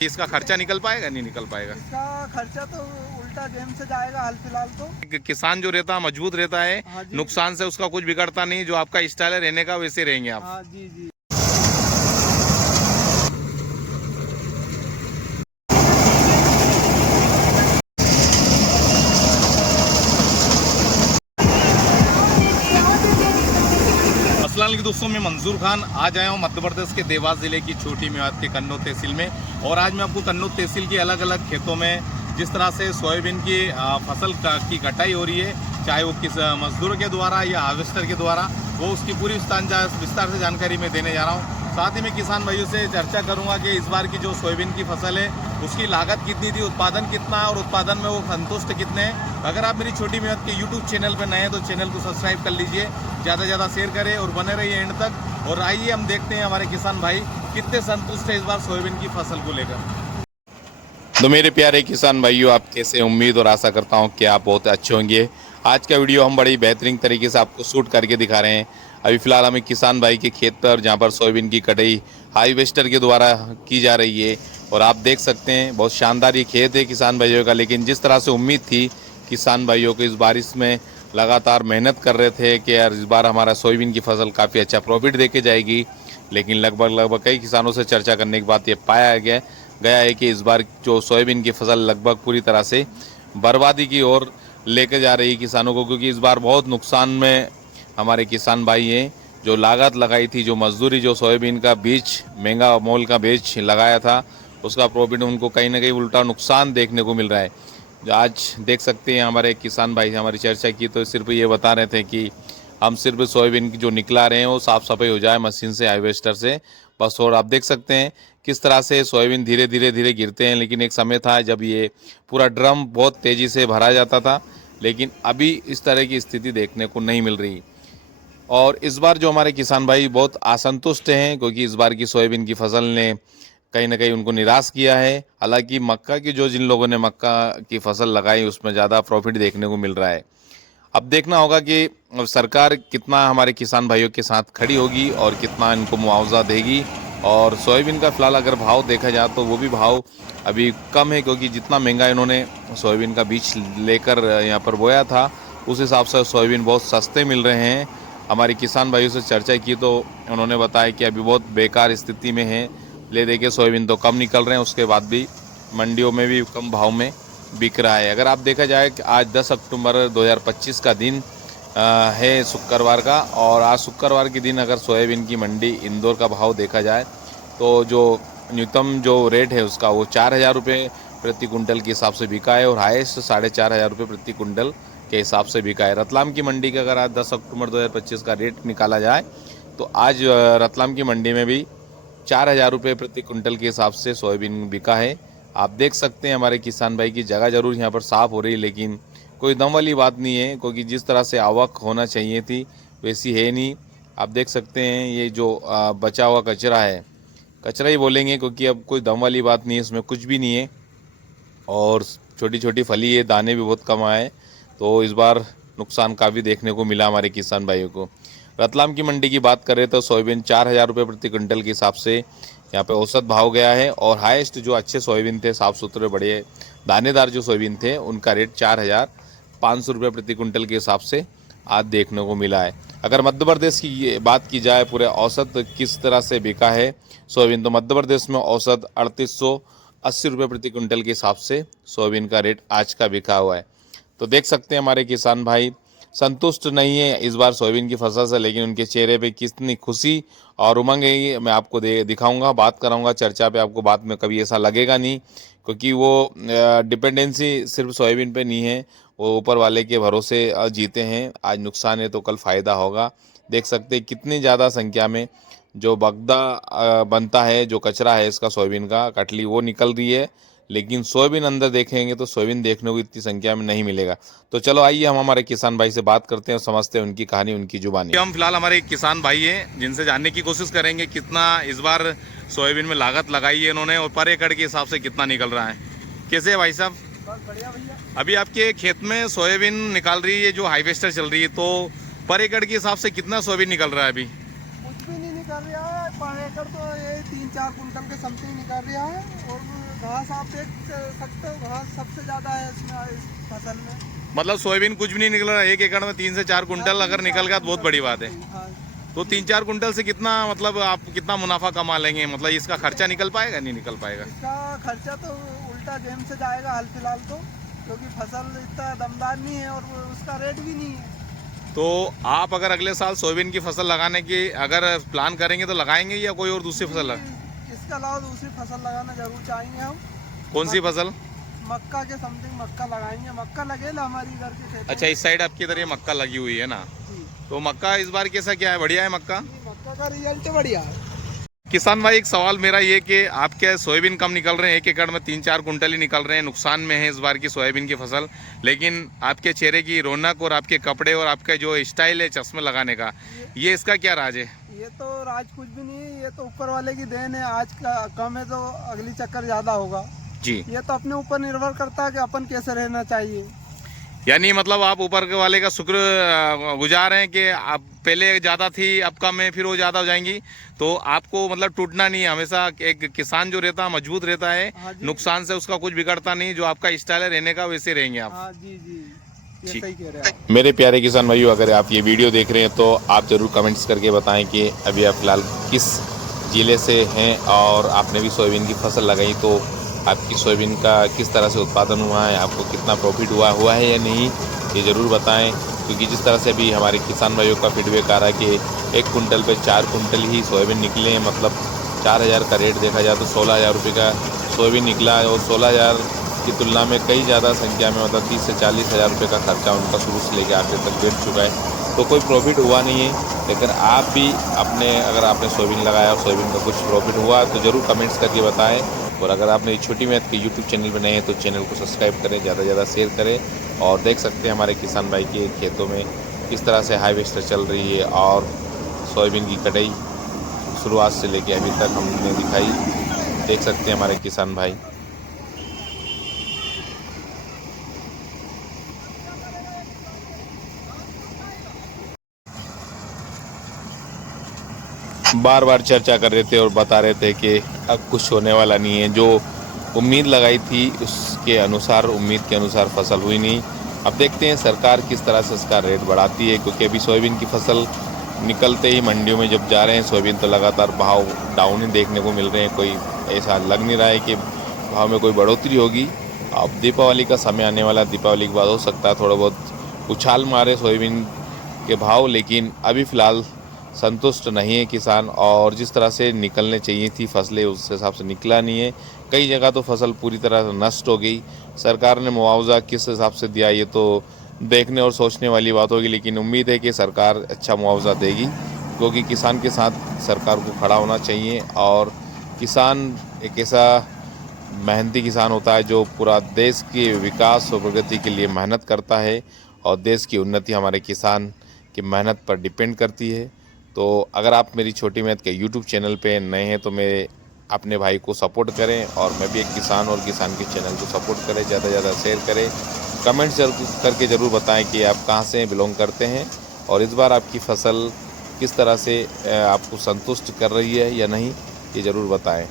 इसका खर्चा निकल पाएगा नहीं निकल पाएगा? इसका खर्चा तो उल्टा जेम से जाएगा हाल फिलहाल तो। किसान जो रहता है मजबूत रहता है, हाँ जी। नुकसान से उसका कुछ बिगड़ता नहीं, जो आपका स्टाइल है रहने का वैसे रहेंगे आप। हाँ जी जी। अस्सलाम वालेकुम दोस्तों, मैं मंजूर खान आज आया हूँ मध्य प्रदेश के देवास जिले की छोटी मेवात के कन्नौज तहसील में। और आज मैं आपको कन्नौज तहसील के अलग अलग खेतों में जिस तरह से सोयाबीन की फसल की कटाई हो रही है, चाहे वो किस मजदूरों के द्वारा या हार्वेस्टर के द्वारा, वो उसकी पूरी विस्तार से जानकारी मैं देने जा रहा हूँ। साथ ही मैं किसान भाइयों से चर्चा करूंगा कि इस बार की जो सोयाबीन की फसल है उसकी लागत कितनी थी, उत्पादन कितना है और उत्पादन में वो संतुष्ट कितने हैं। अगर आप मेरी छोटी मेहनत के यूट्यूब चैनल पर नए हैं तो चैनल को सब्सक्राइब कर लीजिए, ज़्यादा से ज़्यादा शेयर करें और बने रहिए एंड तक। और आइए हम देखते हैं हमारे किसान भाई कितने संतुष्ट है इस बार सोयाबीन की फसल को लेकर। तो मेरे प्यारे किसान भाइयों, आप कैसे, उम्मीद और आशा करता हूँ कि आप बहुत अच्छे होंगे। आज का वीडियो हम बड़ी बेहतरीन तरीके से आपको शूट करके दिखा रहे हैं। अभी फ़िलहाल हमें किसान भाई के खेत पर, जहाँ पर सोयाबीन की कटाई हार्वेस्टर के द्वारा की जा रही है, और आप देख सकते हैं बहुत शानदार ये खेत है किसान भाइयों का। लेकिन जिस तरह से उम्मीद थी किसान भाइयों को, इस बारिश में लगातार मेहनत कर रहे थे कि यार इस बार हमारा सोयाबीन की फसल काफ़ी अच्छा प्रॉफिट दे के जाएगी, लेकिन लगभग कई किसानों से चर्चा करने के बाद ये पाया गया है कि इस बार जो सोयाबीन की फसल लगभग पूरी तरह से बर्बादी की ओर लेके जा रही है किसानों को। क्योंकि इस बार बहुत नुकसान में हमारे किसान भाई हैं। जो लागत लगाई थी, जो मजदूरी, जो सोयाबीन का बीज महंगा मोल का बीज लगाया था, उसका प्रॉफिट उनको कहीं ना कहीं उल्टा नुकसान देखने को मिल रहा है। जो आज देख सकते हैं हमारे किसान भाई, हमारी चर्चा की तो सिर्फ ये बता रहे थे कि हम सिर्फ सोयाबीन की जो निकला रहे हैं वो साफ़ सफाई हो जाए मशीन से, हार्वेस्टर से, बस। और आप देख सकते हैं किस तरह से सोयाबीन धीरे धीरे गिरते हैं। लेकिन एक समय था जब ये पूरा ड्रम बहुत तेज़ी से भरा जाता था, लेकिन अभी इस तरह की स्थिति देखने को नहीं मिल रही। और इस बार जो हमारे किसान भाई बहुत असंतुष्ट हैं, क्योंकि इस बार की सोयाबीन की फसल ने कहीं ना कहीं उनको निराश किया है। हालांकि मक्का की जिन लोगों ने मक्का की फसल लगाई उसमें ज़्यादा प्रॉफिट देखने को मिल रहा है। अब देखना होगा कि सरकार कितना हमारे किसान भाइयों के साथ खड़ी होगी और कितना इनको मुआवजा देगी। और सोयाबीन का फ़िलहाल अगर भाव देखा जाए तो वो भी भाव अभी कम है, क्योंकि जितना महंगा इन्होंने सोयाबीन का बीज लेकर यहाँ पर बोया था, उस हिसाब से सोयाबीन बहुत सस्ते मिल रहे हैं। हमारे किसान भाइयों से चर्चा की तो उन्होंने बताया कि अभी बहुत बेकार स्थिति में है, ले दे के सोयाबीन तो कम निकल रहे हैं, उसके बाद भी मंडियों में भी कम भाव में बिक रहा है। अगर आप देखा जाए कि आज 10 अक्टूबर 2025 का दिन है, शुक्रवार का, और आज शुक्रवार के दिन अगर सोयाबीन की मंडी इंदौर का भाव देखा जाए तो जो न्यूनतम जो रेट है उसका वो 4,000 रुपये प्रति कुंटल के हिसाब से बिका है, और हाईएस्ट 4,500 रुपये प्रति कुंटल के हिसाब से बिका है। रतलाम की मंडी का अगर आज 10 अक्टूबर 2025 का रेट निकाला जाए तो आज रतलाम की मंडी में भी 4,000 रुपये प्रति कुंटल के हिसाब से सोयाबीन बिका है। आप देख सकते हैं हमारे किसान भाई की जगह जरूर यहाँ पर साफ़ हो रही है, लेकिन कोई दम वाली बात नहीं है, क्योंकि जिस तरह से आवक होना चाहिए थी वैसी है नहीं। आप देख सकते हैं ये जो बचा हुआ कचरा है, कचरा ही बोलेंगे, क्योंकि अब कोई दम वाली बात नहीं है, इसमें कुछ भी नहीं है। और छोटी छोटी फली है, दाने भी बहुत कम आए, तो इस बार नुकसान काफ़ी देखने को मिला हमारे किसान भाइयों को। रतलाम की मंडी की बात करें तो सोयाबीन 4,000 रुपये प्रति क्विंटल के हिसाब से यहाँ पे औसत भाव गया है, और हाईएस्ट जो अच्छे सोयाबीन थे, साफ़ सुथरे बड़े दानेदार जो सोयाबीन थे, उनका रेट 4,500 रुपये प्रति क्विंटल के हिसाब से आज देखने को मिला है। अगर मध्य प्रदेश की बात की जाए पूरे औसत किस तरह से बिका है सोयाबीन, तो मध्य प्रदेश में औसत 3,880 रुपये प्रति क्विंटल के हिसाब से सोयाबीन का रेट आज का बिका हुआ है। तो देख सकते हैं हमारे किसान भाई संतुष्ट नहीं है इस बार सोयाबीन की फसल से, लेकिन उनके चेहरे पे कितनी खुशी और उमंग है ये मैं आपको दिखाऊंगा, बात कराऊंगा चर्चा पे। आपको बात में कभी ऐसा लगेगा नहीं, क्योंकि वो डिपेंडेंसी सिर्फ सोयाबीन पे नहीं है, वो ऊपर वाले के भरोसे जीते हैं। आज नुकसान है तो कल फ़ायदा होगा। देख सकते हैं कितनी ज़्यादा संख्या में जो बगदा बनता है, जो कचरा है इसका सोयाबीन का, कटली, वो निकल रही है। लेकिन सोयाबीन अंदर देखेंगे तो सोयाबीन देखने को इतनी संख्या में नहीं मिलेगा। तो चलो आइए हम हमारे किसान भाई से बात करते हैं और समझते हैं उनकी कहानी, उनकी जुबानी। हम फिलहाल हमारे किसान भाई हैं जिनसे जानने की कोशिश करेंगे कितना इस बार सोयाबीन में लागत लगाई है इन्होंने, और पर एकड़ के हिसाब से कितना निकल रहा है। कैसे है भाई साहब? बढ़िया भैया। अभी आपके खेत में सोयाबीन निकाल रही है, जो हार्वेस्टर चल रही है, तो पर एकड़ के हिसाब से कितना सोयाबीन निकल रहा है अभी? कुछ भी नहीं निकल रहा है, पर एकड़ तो ये 3-4 कुंटल के समथिंग निकल रहा है, और घास आप देख सकते हो, घास सबसे ज्यादा है इसमें, इस फसल में। मतलब सोयाबीन कुछ भी नहीं निकल रहा है, 1 एकड़ में 3 से 4 कुंटल अगर निकल गया तो बहुत बड़ी बात है। हाँ, तो 3-4 कुंटल से कितना मतलब आप कितना मुनाफा कमा लेंगे, मतलब इसका खर्चा निकल पाएगा नहीं निकल पाएगा? इसका खर्चा तो उल्टा जेम से जाएगा हाल फिलहाल तो, क्योंकि फसल इतना दमदार नहीं है और उसका रेट भी नहीं है। तो आप अगर अगले साल सोयाबीन की फसल लगाने की अगर प्लान करेंगे तो लगाएंगे या कोई और दूसरी फसल इसके अलावा दूसरी फसल लगाना जरूर चाहेंगे हम। कौन सी फसल? मक्का के समथिंग मक्का लगाएंगे, मक्का लगेगा हमारी इधर के खेत में। अच्छा, इस साइड आपकी इधर ये मक्का लगी हुई है ना, जी, तो मक्का इस बार कैसा क्या है, बढ़िया है मक्का? मक्का का रिजल्ट बढ़िया है। किसान भाई, एक सवाल मेरा ये कि आपके सोयाबीन कम निकल रहे हैं, 1 एकड़ में 3-4 कुंटल ही निकल रहे हैं, नुकसान में है इस बार की सोयाबीन की फसल, लेकिन आपके चेहरे की रौनक और आपके कपड़े और आपका जो स्टाइल है चश्मे लगाने का, ये इसका क्या राज है? ये तो राज कुछ भी नहीं है, ये तो ऊपर वाले की देन है। आज का कम है तो अगली चक्कर ज्यादा होगा जी। ये तो अपने ऊपर निर्भर करता है कि अपन कैसे रहना चाहिए। यानी मतलब आप ऊपर के वाले का शुक्र गुजार हैं कि आप पहले ज़्यादा थी, अब कम है, फिर वो ज़्यादा हो जाएंगी, तो आपको मतलब टूटना नहीं है। हमेशा एक किसान जो रहता है मजबूत रहता है, हाँ जी। नुकसान से उसका कुछ बिगड़ता नहीं, जो आपका स्टाइल है रहने का वैसे रहेंगे आप। हाँ जी जी, ये ठीक। सही कह रहे हैं आप। मेरे प्यारे किसान भाइयों, अगर आप ये वीडियो देख रहे हैं तो आप ज़रूर कमेंट्स करके बताएं कि अभी आप फिलहाल किस ज़िले से हैं और आपने भी सोयाबीन की फसल लगाई, तो आपकी सोयाबीन का किस तरह से उत्पादन हुआ है, आपको कितना प्रॉफिट हुआ है या नहीं, ये ज़रूर बताएं। क्योंकि जिस तरह से अभी हमारे किसान भाइयों का फीडबैक आ रहा है कि 1 कुंटल पे 4 कुंटल ही सोयाबीन निकले हैं, मतलब 4000 का रेट देखा जाए तो 16000 रुपये का सोयाबीन निकला है, और 16000 की तुलना में कई ज़्यादा संख्या में मतलब 30 से 40 हज़ार रुपये का खर्चा उनका शुरू से लेकर आखिर तक बैठ चुका है, तो कोई प्रॉफिट हुआ नहीं है। लेकिन आप भी अगर आपने सोयाबीन लगाया और सोयाबीन का कुछ प्रॉफिट हुआ तो ज़रूर कमेंट्स करके बताएं। और अगर आपने छोटी मेहनत के यूट्यूब चैनल पर नए हैं तो चैनल को सब्सक्राइब करें, ज़्यादा से ज़्यादा शेयर करें। और देख सकते हैं हमारे किसान भाई के खेतों में किस तरह से हार्वेस्टर चल रही है और सोयाबीन की कटाई शुरुआत से लेकर अभी तक हमने दिखाई, देख सकते हैं हमारे किसान भाई। बार बार चर्चा कर रहे थे और बता रहे थे कि अब कुछ होने वाला नहीं है, जो उम्मीद लगाई थी उसके अनुसार, उम्मीद के अनुसार फसल हुई नहीं। अब देखते हैं सरकार किस तरह से इसका रेट बढ़ाती है, क्योंकि अभी सोयाबीन की फसल निकलते ही मंडियों में जब जा रहे हैं सोयाबीन तो लगातार भाव डाउन ही देखने को मिल रहे हैं, कोई ऐसा लग नहीं रहा है कि भाव में कोई बढ़ोतरी होगी। अब दीपावली का समय आने वाला, दीपावली के बाद हो सकता है थोड़ा बहुत उछाल मारे सोयाबीन के भाव, लेकिन अभी फ़िलहाल संतुष्ट नहीं है किसान, और जिस तरह से निकलने चाहिए थी फसलें उस हिसाब से निकला नहीं है। कई जगह तो फसल पूरी तरह नष्ट हो गई। सरकार ने मुआवजा किस हिसाब से दिया ये तो देखने और सोचने वाली बात होगी, लेकिन उम्मीद है कि सरकार अच्छा मुआवजा देगी, क्योंकि किसान के साथ सरकार को खड़ा होना चाहिए। और किसान एक ऐसा मेहनती किसान होता है जो पूरा देश के विकास और प्रगति के लिए मेहनत करता है, और देश की उन्नति हमारे किसान की मेहनत पर डिपेंड करती है। तो अगर आप मेरी छोटी मेहनत के यूट्यूब चैनल पे नए हैं तो मेरे अपने भाई को सपोर्ट करें, और मैं भी एक किसान और किसान के चैनल को सपोर्ट करें, ज़्यादा से ज़्यादा शेयर करें, कमेंट्स करके ज़रूर बताएं कि आप कहां से बिलोंग करते हैं और इस बार आपकी फसल किस तरह से आपको संतुष्ट कर रही है या नहीं, ये ज़रूर बताएं।